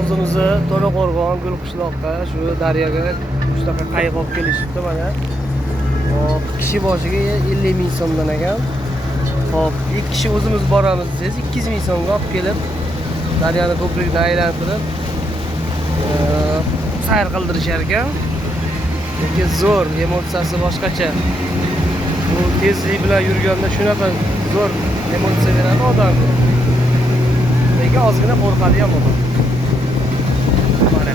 o'zimizni To'raqo'rg'on Gulqishloqqa shu daryoga shunaqa qayiq olib kelishibdi mana. Hop, kishi boshiga 50 ming so'mdan ekan. Hop, 2 kishi o'zimiz boramiz desangiz 200 ming so'mga olib kelib, daryoni ko'prikni aylantirib sayr qildirishar ekan. Lekin zo'r, emotsiyasi boshqacha. Bu tezlik bilan yurganda shunaqa zo'r emotsiya beradi odamga. Lekin ozgina qo'rqadi ham odam. Mana